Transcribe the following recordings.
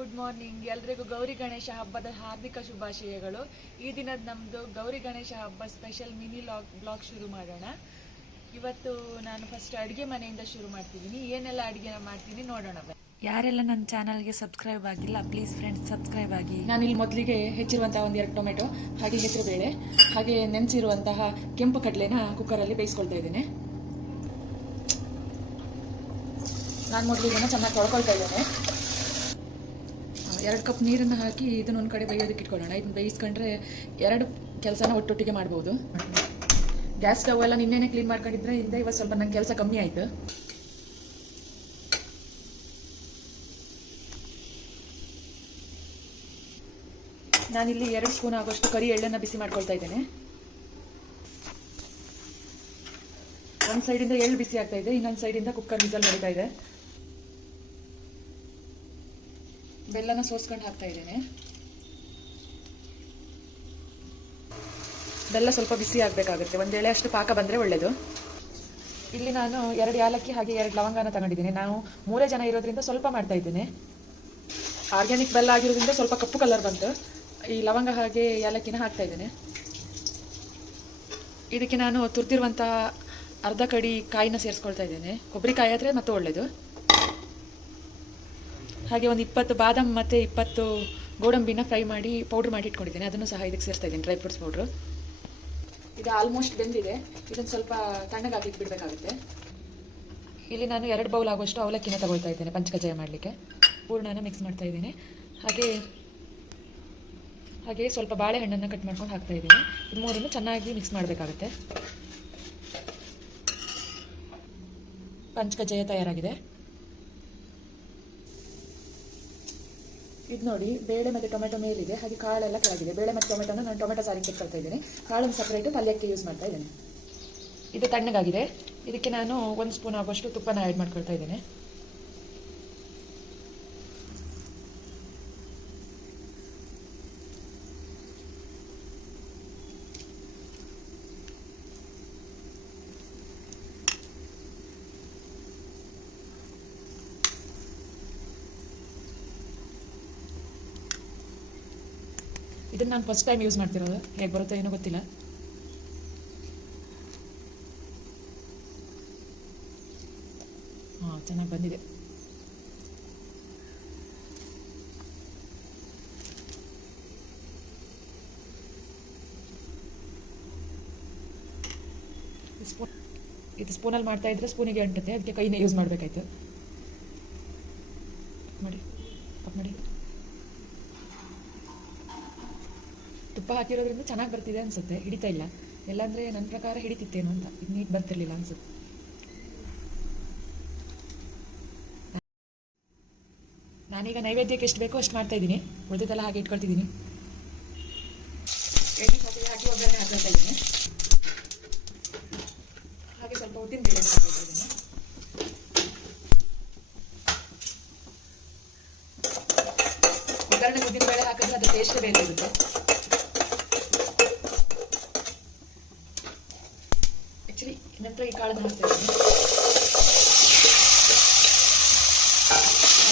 Good morning. ಎಲ್ರಿಗೂ ಗೌರಿ ಗಣೇಶ ಹಬ್ಬದ ಹಾರ್ದಿಕ ಶುಭಾಶಯಗಳು. ಈ ದಿನದ ನಮ್ಮದು ಗೌರಿ ಗಣೇಶ ಹಬ್ಬ ಸ್ಪೆಷಲ್ ಮಿನಿ ಲಾಗ್ ಬ್ಲಾಗ್ ಶುರು ಮಾಡೋಣ. ಇವತ್ತು ನಾನು ಫಸ್ಟ್ ಅಡುಗೆ ಮನೆಯಿಂದ ಶುರು ಮಾಡ್ತಿದ್ದೀನಿ. ಏನೆಲ್ಲ ಅಡುಗೆ ಮಾಡ್ತೀನಿ ನೋಡೋಣ. ಯಾರೆಲ್ಲ ನನ್ನ ಚಾನಲ್ಗೆ ಸಬ್ಸ್ಕ್ರೈಬ್ ಆಗಿಲ್ಲ ಪ್ಲೀಸ್ ಫ್ರೆಂಡ್ಸ್ ಸಬ್ಸ್ಕ್ರೈಬ್ ಆಗಿ. ನಾನು ಇಲ್ಲಿ ಮೊದಲಿಗೆ ಹೆಚ್ಚಿರುವಂತಹ ಒಂದು ಎರಡು ಟೊಮೆಟೊ ಹಾಗೆ ಹೆಸರು ಬೇಳೆ ಹಾಗೆ ನೆನೆಸಿರುವಂತಹ ಕೆಂಪು ಕಡಲೆನ ಕುಕ್ಕರಲ್ಲಿ ಬೇಯಿಸ್ಕೊಳ್ತಾ ಇದ್ದೇನೆ. ನಾನು ಮೊದಲು ಇದನ್ನು ಚೆನ್ನಾಗಿ ತೊಳ್ಕೊಳ್ತಾ ಇದ್ದೇನೆ. ಎರಡು ಕಪ್ ನೀರನ್ನು ಹಾಕಿ ಇದನ್ನ ಒಂದು ಕಡೆ ಬೇಯೋದಕ್ಕೆ ಇಟ್ಕೊಳ್ಳೋಣ. ಇದನ್ನ ಬೇಯಿಸ್ಕೊಂಡ್ರೆ ಎರಡು ಕೆಲಸನ ಒಟ್ಟೊಟ್ಟಿಗೆ ಮಾಡ್ಬೋದು. ಗ್ಯಾಸ್ ಸ್ಟವ್ ಎಲ್ಲ ನಿನ್ನೆನೆ ಕ್ಲೀನ್ ಮಾಡ್ಕೊಂಡಿದ್ರೆ ಇಂದ ಇವತ್ತು ಸ್ವಲ್ಪ ನಂಗೆ ಕೆಲಸ ಕಮ್ಮಿ ಆಯಿತು. ನಾನಿಲ್ಲಿ ಎರಡು ಸ್ಪೂನ್ ಆಗೋಷ್ಟು ಕರಿ ಎಳ್ಳನ್ನು ಬಿಸಿ ಮಾಡ್ಕೊಳ್ತಾ ಇದ್ದೇನೆ. ಒಂದು ಸೈಡಿಂದ ಎಳ್ಳು ಬಿಸಿ ಆಗ್ತಾ ಇದೆ, ಇನ್ನೊಂದು ಸೈಡಿಂದ ಕುಕ್ಕರ್ ವಿಸಲ್ ನಡೀತಾ ಇದೆ. ಬೆಲ್ಲನ ಸೋಸ್ಕೊಂಡು ಹಾಕ್ತಾ ಇದ್ದೇನೆ. ಬೆಲ್ಲ ಸ್ವಲ್ಪ ಬಿಸಿ ಆಗಬೇಕಾಗುತ್ತೆ. ಒಂದು ಎಳೆ ಅಷ್ಟು ಪಾಕ ಬಂದರೆ ಒಳ್ಳೆಯದು ಇಲ್ಲಿ ನಾನು ಎರಡು ಯಾಲಕ್ಕಿ ಹಾಗೆ ಎರಡು ಲವಂಗನ ತಗೊಂಡಿದ್ದೀನಿ. ನಾವು ಮೂರೇ ಜನ ಇರೋದ್ರಿಂದ ಸ್ವಲ್ಪ ಮಾಡ್ತಾ ಇದ್ದೇನೆ. ಆರ್ಗ್ಯಾನಿಕ್ ಬೆಲ್ಲ ಆಗಿರೋದ್ರಿಂದ ಸ್ವಲ್ಪ ಕಪ್ಪು ಕಲರ್ ಬಂತು. ಈ ಲವಂಗ ಹಾಗೆ ಏಲಕ್ಕಿನ ಹಾಕ್ತಾ ಇದ್ದೇನೆ. ಇದಕ್ಕೆ ನಾನು ತುರ್ತಿರುವಂಥ ಅರ್ಧ ಕಡಿ ಕಾಯಿನ ಸೇರಿಸ್ಕೊಳ್ತಾ ಇದ್ದೇನೆ. ಕೊಬ್ಬರಿ ಕಾಯಿ ಆದರೆ ಮತ್ತೆ ಒಳ್ಳೆಯದು ಹಾಗೆ ಒಂದು ಇಪ್ಪತ್ತು ಬಾದಾಮ್ ಮತ್ತು ಇಪ್ಪತ್ತು ಗೋಡಂಬಿನ ಫ್ರೈ ಮಾಡಿ ಪೌಡ್ರ್ ಮಾಡಿ ಇಟ್ಕೊಂಡಿದ್ದೇನೆ. ಅದನ್ನು ಸಹ ಇದಕ್ಕೆ ಸೇರಿಸ್ತಾ ಇದ್ದೀನಿ, ಡ್ರೈ ಫ್ರೂಟ್ಸ್ ಪೌಡ್ರು. ಇದು ಆಲ್ಮೋಸ್ಟ್ ಬೆಂದಿದೆ. ಇದನ್ನು ಸ್ವಲ್ಪ ತಣ್ಣಗಾಗಿ ಬಿಡಬೇಕಾಗುತ್ತೆ ಇಲ್ಲಿ ನಾನು ಎರಡು ಬೌಲ್ ಆಗುವಷ್ಟು ಅವಲಕ್ಕಿನ ತಗೊಳ್ತಾ ಇದ್ದೇನೆ ಪಂಚಕಜಾಯ ಮಾಡಲಿಕ್ಕೆ. ಪೂರ್ಣನ ಮಿಕ್ಸ್ ಮಾಡ್ತಾ ಇದ್ದೀನಿ. ಹಾಗೆ ಹಾಗೆ ಸ್ವಲ್ಪ ಬಾಳೆಹಣ್ಣನ್ನು ಕಟ್ ಮಾಡ್ಕೊಂಡು ಹಾಕ್ತಾ ಇದ್ದೀನಿ. ಇದು ಮೂರನ್ನು ಚೆನ್ನಾಗಿ ಮಿಕ್ಸ್ ಮಾಡಬೇಕಾಗುತ್ತೆ. ಪಂಚಕಜಾಯ ತಯಾರಾಗಿದೆ. ಇದು ನೋಡಿ, ಬೇಳೆ ಮತ್ತು ಟೊಮೆಟೊ ಮೇಲಿದೆ, ಹಾಗೆ ಕಾಳೆಲ್ಲ ಕೆಳಗಿದೆ. ಬೇಳೆ ಮತ್ತು ಟೊಮೆಟೊನ ನಾನು ಟೊಮೆಟೊ ಸಾರಿಗೆ ತೆಗೆದುಕೊಳ್ತಾ ಇದ್ದೀನಿ. ಕಾಳನ್ನು ಸಪ್ರೇಟು ಪಲ್ಯಕ್ಕೆ ಯೂಸ್ ಮಾಡ್ತಾ ಇದ್ದೀನಿ. ಇದು ತಣ್ಣಗಾಗಿದೆ. ಇದಕ್ಕೆ ನಾನು ಒಂದು ಸ್ಪೂನ್ ಆಗುವಷ್ಟು ತುಪ್ಪನ ಆ್ಯಡ್ ಮಾಡ್ಕೊಳ್ತಾ ಇದ್ದೇನೆ. ಇದನ್ನು ನಾನು ಫಸ್ಟ್ ಟೈಮ್ ಯೂಸ್ ಮಾಡ್ತಿರೋದು. ಹೇಗೆ ಬರುತ್ತೋ ಏನೋ ಗೊತ್ತಿಲ್ಲ. ಹಾಂ, ಚೆನ್ನಾಗಿ ಬಂದಿದೆ. ಇದು ಸ್ಪೂನಲ್ಲಿ ಮಾಡ್ತಾ ಇದ್ರೆ ಸ್ಪೂನಿಗೆ ಅಂಟುತ್ತೆ. ಅದಕ್ಕೆ ಕೈನೇ ಯೂಸ್ ಮಾಡಬೇಕಾಯ್ತು ಮಾಡಿ ಕಪ್ ಮಾಡಿ ತುಪ್ಪ ಹಾಕಿರೋದ್ರಿಂದ ಚೆನ್ನಾಗಿ ಬರ್ತಿದೆ ಅನ್ಸುತ್ತೆ, ಹಿಡಿತಾ ಇಲ್ಲ. ಎಲ್ಲಾಂದ್ರೆ ನನ್ನ ಪ್ರಕಾರ ಹಿಡಿತಿತ್ತೇನೋ ಅಂತ, ಇದು ನೀಟ್ ಬರ್ತಿರ್ಲಿಲ್ಲ ಅನ್ಸುತ್ತೆ. ನಾನೀಗ ನೈವೇದ್ಯಕ್ಕೆ ಎಷ್ಟು ಬೇಕೋ ಅಷ್ಟು ಮಾಡ್ತಾ ಇದ್ದೀನಿ. ಉಳಿದಿದ್ದೆಲ್ಲ ಹಾಗೆ ಇಟ್ಕೊಳ್ತಿದ್ದೀನಿ. ಹಾಕಿ ಒಗ್ಗರಣೆ ಹಾಕೊಳ್ತಾ ಇದ್ದೀನಿ. ಹಾಗೆ ಸ್ವಲ್ಪ ಉದ್ದಿನ ಬೇಳೆ ಹಾಕೊಳ್ತಾ ಒಗ್ಗರಣೆ ಉದ್ದಿನ ಬೇಳೆ ಹಾಕಿದ್ರೆ ಅದು ಟೇಸ್ಟ್ ಬೇರೆ ಇರುತ್ತೆ. ನಂತರ ಈ ಕಾಳನ್ನ ಹಾಕ್ತಾ ಇದ್ದೀನಿ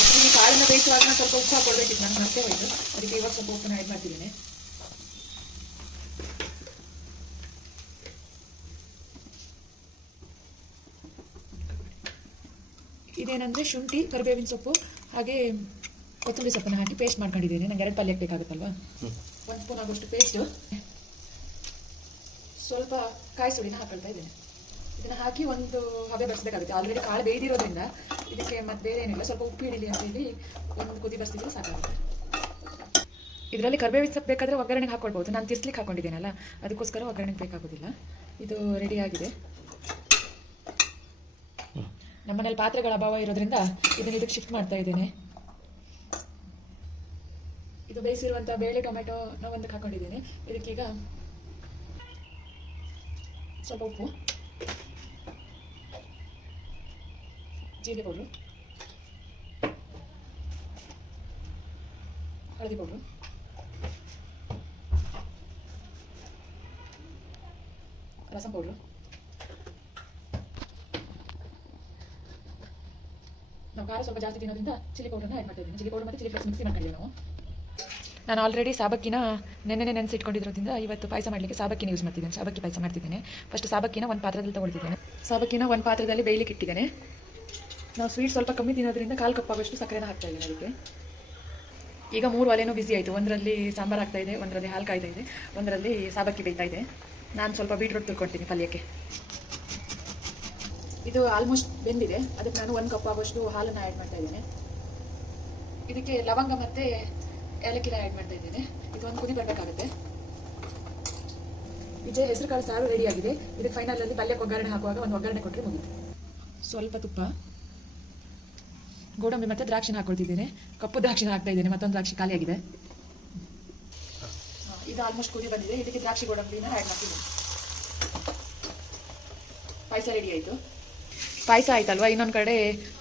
ಆಕ್ಚುಲಿ ಈ ಕಾಳನ್ನ ಬೇಯಿಸುವಾಗ ಸ್ವಲ್ಪ ಉಪ್ಪು ಹಾಕೊಳ್ಬೇಕಿತ್ತು ನಾನು ಮತ್ತೆ ಹೋಯ್ತು. ಅದಕ್ಕೆ ಇವಾಗ ಸ್ವಲ್ಪ ಉಪ್ಪನ್ನ ಆ್ಯಡ್ ಮಾಡ್ತಿದ್ದೀನಿ. ಇದೇನಂದ್ರೆ ಶುಂಠಿ ಕರಿಬೇವಿನ ಸೊಪ್ಪು ಹಾಗೆ ಕೊತ್ತಂಬರಿ ಸೊಪ್ಪನ್ನ ಹಾಕಿ ಪೇಸ್ಟ್ ಮಾಡ್ಕೊಂಡಿದ್ದೀನಿ. ನಂಗೆ ಎರಡು ಪಲ್ಯಕ್ಕೆ ಬೇಕಾಗುತ್ತಲ್ವಾ? ಒಂದು ಸ್ಪೂನ್ ಆಗೋಷ್ಟು ಪೇಸ್ಟು ಸ್ವಲ್ಪ ಕಾಯಿ ಸುಡಿನ ಹಾಕೊಳ್ತಾ ಇದ್ದೇನೆ. ಇದನ್ನ ಹಾಕಿ ಒಂದು ಹಬೆ ಬರ್ಸ್ಬೇಕಾಗುತ್ತೆ. ಆಲ್ರೆಡಿ ಕಾಳು ಬೇಯ್ದಿರೋದ್ರಿಂದ ಇದಕ್ಕೆ ಮತ್ತೆ ಬೇರೆ ಏನಿಲ್ಲ, ಸ್ವಲ್ಪ ಉಪ್ಪು ಹಿಡಿಲಿ ಅಂತ ಹೇಳಿ ಒಂದು ಕುದಿ ಬರ್ಸಿದ್ರೆ ಸಾಕಾಗುತ್ತೆ. ಇದರಲ್ಲಿ ಕರ್ಬೇವಿನ ಸೊಪ್ಪು ಒಗ್ಗರಣೆಗೆ ಹಾಕೊಳ್ಬೋದು. ನಾನು ತಿರ್ಸ್ಲಿಕ್ಕೆ ಹಾಕೊಂಡಿದ್ದೇನಲ್ಲ, ಅದಕ್ಕೋಸ್ಕರ ಒಗ್ಗರಣೆಗೆ ಬೇಕಾಗೋದಿಲ್ಲ. ಇದು ರೆಡಿ ಆಗಿದೆ. ನಮ್ಮನೇಲಿ ಪಾತ್ರೆಗಳ ಅಭಾವ ಇರೋದ್ರಿಂದ ಇದನ್ನ ಇದಕ್ಕೆ ಶಿಫ್ಟ್ ಮಾಡ್ತಾ ಇದ್ದೇನೆ. ಇದು ಬೇಯಿಸಿರುವಂಥ ಬೇಳೆ ಟೊಮೆಟೊನ ಒಂದಕ್ಕೆ ಹಾಕೊಂಡಿದ್ದೇನೆ. ಇದಕ್ಕೀಗ ಸ್ವಲ್ಪ ಉಪ್ಪು. ಜೀರಿಗೆ ಪೌಡ್ರು ಹಳದಿ ಪೌಡ್ರು ರಸಂ ಪೌಡ್ರು. ನಾವು ಖಾರ ಸ್ವಲ್ಪ ಜಾಸ್ತಿ ತಿನ್ನೋದ್ರಿಂದ ಚಿಲ್ಲಿ ಪೌಡ್ರನ್ನ ಆ್ಯಡ್ ಮಾಡ್ತಾ ಇದ್ದೀನಿ. ಚಿಲ್ಲಿ ಪೌಡರ್ ಮತ್ತು ಚಿಲ್ಲಿ ಫ್ಲೇಕ್ಸ್ ಮಿಕ್ಸಿ ಮಾಡ್ಕೊಂಡಿದ್ದೀವಿ ನಾವು. ನಾನು ಆಲ್ರೆಡಿ ಸಾಬಕ್ಕಿನ ನೆನ್ನೆ ನೆನೆಸಿಟ್ಕೊಂಡಿರೋದ್ರಿಂದ ಇವತ್ತು ಪಾಯಸ ಮಾಡಲಿಕ್ಕೆ ಸಾಬಕ್ಕಿನ ಯೂಸ್ ಮಾಡ್ತಿದ್ದೇನೆ. ಸಾಬಕ್ಕಿ ಪಾಯಸ ಮಾಡ್ತಿದ್ದೇನೆ. ಫಸ್ಟ್ ಸಾಬಕ್ಕಿನ ಒಂದು ಪಾತ್ರದಲ್ಲಿ ತೊಗೊಳ್ತಿದ್ದೇನೆ. ಸಾಬಕ್ಕಿನ ಒಂದು ಪಾತ್ರದಲ್ಲಿ ಬೇಯಲಿಕ್ಕೆ ಇಟ್ಟಿದ್ದೇನೆ. ನಾವು ಸ್ವೀಟ್ ಸ್ವಲ್ಪ ಕಮ್ಮಿ ತಿನ್ನೋದ್ರಿಂದ ಕಾಲು ಕಪ್ಪಾಗುವಷ್ಟು ಸಕ್ಕರೆನ ಹಾಕ್ತಾ ಇದ್ದೀನಿ ಅದಕ್ಕೆ. ಈಗ ಮೂರು ಒಲೆನೂ ಬಿಸಿ ಆಯಿತು. ಒಂದರಲ್ಲಿ ಸಾಂಬಾರು ಆಗ್ತಾ ಇದೆ, ಒಂದರಲ್ಲಿ ಹಾಲು ಕಾಯ್ತಾ ಇದೆ, ಒಂದರಲ್ಲಿ ಸಾಬಕ್ಕಿ ಬೇಯ್ತಾ ಇದೆ. ನಾನು ಸ್ವಲ್ಪ ಬೀಟ್ರೂಟ್ ತುರ್ಕೊಳ್ತೀನಿ ಪಲ್ಯಕ್ಕೆ. ಇದು ಆಲ್ಮೋಸ್ಟ್ ಬೆಂದಿದೆ. ಅದಕ್ಕೆ ನಾನು ಒಂದು ಕಪ್ ಆಗೋಷ್ಟು ಹಾಲನ್ನು ಆ್ಯಡ್ ಮಾಡ್ತಾ ಇದ್ದೇನೆ. ಇದಕ್ಕೆ ಲವಂಗ ಮತ್ತು ಏಲಕ್ಕಿನ ಆ್ಯಡ್ ಮಾಡ್ತಾ ಇದ್ದೇನೆ. ಇದು ಒಂದು ಕುದಿ ಬರಬೇಕಾಗುತ್ತೆ. ಇದೇ ಹೆಸರು ಕಾಳು ಸಾರು ರೆಡಿಯಾಗಿದೆ ಇದಕ್ಕೆ ಫೈನಲಲ್ಲಿ ಪಲ್ಯಕ್ಕೆ ಒಗ್ಗರಣೆ ಹಾಕುವಾಗ ಒಂದು ಒಗ್ಗರಣೆ ಕೊಟ್ಟರೆ ಮುಗಿತು. ಸ್ವಲ್ಪ ತುಪ್ಪ. ಗೋಡಂಬಿ ಮತ್ತು ದ್ರಾಕ್ಷಿನ ಹಾಕೊಳ್ತಿದ್ದೇನೆ. ಕಪ್ಪು ದ್ರಾಕ್ಷಿನ ಹಾಕ್ತಾ ಇದ್ದೀನಿ. ಮತ್ತೊಂದು ದ್ರಾಕ್ಷಿ ಖಾಲಿಯಾಗಿದೆ ಇದು ಆಲ್ಮೋಸ್ಟ್ ಕುದಿ ಬಂದಿದೆ. ಇದಕ್ಕೆ ದ್ರಾಕ್ಷಿ ಗೋಡಂಬಿನ ಆ್ಯಡ್ ಮಾಡ್ತೀನಿ. ಪಾಯಸ ರೆಡಿ ಆಯಿತು. ಪಾಯಸ ಆಯ್ತಲ್ವಾ? ಇನ್ನೊಂದು ಕಡೆ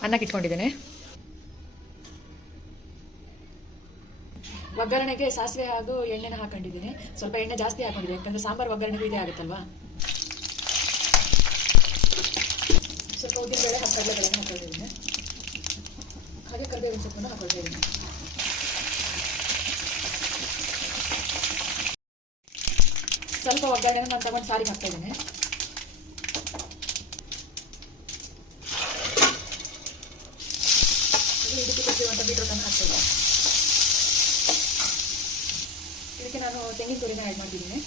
ಅನ್ನಕ್ಕೆ ಇಟ್ಕೊಂಡಿದ್ದೇನೆ. ಒಗ್ಗರಣೆಗೆ ಸಾಸಿವೆ ಹಾಗೂ ಎಣ್ಣೆನ ಹಾಕೊಂಡಿದ್ದೀನಿ. ಸ್ವಲ್ಪ ಎಣ್ಣೆ ಜಾಸ್ತಿ ಹಾಕೊಂಡಿದ್ದೀನಿ. ಯಾಕಂದ್ರೆ ಸಾಂಬಾರು ಒಗ್ಗರಣೆಗೂ ಇದೇ ಆಗುತ್ತಲ್ವಾ? ಸ್ವಲ್ಪ ಉದ್ದಿನಬೇಳೆ ಕಡಲೆ ಕಡಲೆಬೇಳೆನ ಹಾಕೊಂಡಿದ್ದೀನಿ. ಹಾಗೆ ಕರಿಬೇವಿನ ಸೊಪ್ಪನ್ನು ಹಾಕೊಳ್ತಾ ಸ್ವಲ್ಪ ಒಗ್ಗರಣೆಯನ್ನು ನಾನು ತಗೊಂಡು ಸಾರಿಗೆ ಹಾಕ್ತಾ ಇದ್ದೀನಿ. ಇದು ಇದಕ್ಕೆ ಕೊಟ್ಟಿರುವಂಥ ಬೀಟ್ರೋಟನ್ನು ಇದಕ್ಕೆ ನಾನು ತೆಂಗಿನ ತುರಿನ ಆ್ಯಡ್ ಮಾಡ್ತಿದ್ದೀನಿ.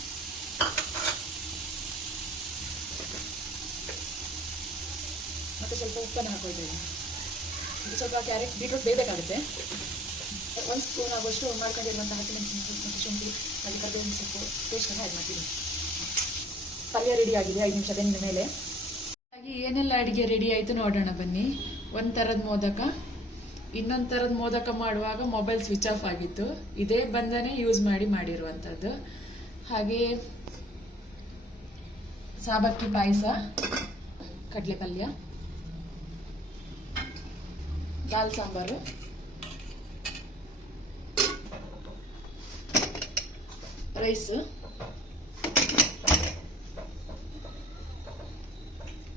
ಮತ್ತು ಸ್ವಲ್ಪ ಉಪ್ಪನ್ನು ಹಾಕೊಳ್ತಾ ಇದ್ದೀನಿ. ಇದು ಸ್ವಲ್ಪ ಕ್ಯಾರೆಟ್, ಬೀಟ್ರೂಟ್ ಬೇಯಬೇಕಾಗುತ್ತೆ. ಒಂದು ಸ್ಪೂನ್ ಆಗೋಷ್ಟು ಮಾಡ್ಕೊಂಡಿರುವಂಥ ಹಸಿಮೆಣಸಿನ ಮತ್ತು ಶುಂಠಿ, ಅಲ್ಲಿ ಕರ್ಬೇವಿನ ಸೊಪ್ಪು ಪೇಸ್ಟನ್ನು ಆ್ಯಡ್ ಮಾಡ್ತೀನಿ. ಪಲ್ಯ ರೆಡಿ ಆಗಿದೆ, ಐದು ನಿಮಿಷ ಬೆಂದ ಮೇಲೆ. ಹಾಗೆ ಏನೆಲ್ಲ ಅಡುಗೆ ರೆಡಿ ಆಯಿತು ನೋಡೋಣ ಬನ್ನಿ. ಒಂದು ಥರದ ಮೋದಕ. ಇನ್ನೊಂದು ಥರದ ಮೋದಕ ಮಾಡುವಾಗ ಮೊಬೈಲ್ ಸ್ವಿಚ್ ಆಫ್ ಆಗಿತ್ತು. ಇದೇ ಬಂದನೇ ಯೂಸ್ ಮಾಡಿ ಮಾಡಿರುವಂಥದ್ದು ಹಾಗೆ ಸಾಬಕ್ಕಿ ಪಾಯಸ ಕಡಲೆ ಪಲ್ಯ ದಾಲ್ ಸಾಂಬಾರು. ರೈಸು.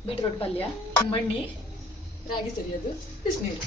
ಬೀಟ್ರೋಟ್ ಪಲ್ಯ. ಮಣ್ಣಿ ರಾಗಿ ಸರಿಯೋದು. ಬಿಸಿನೀರು.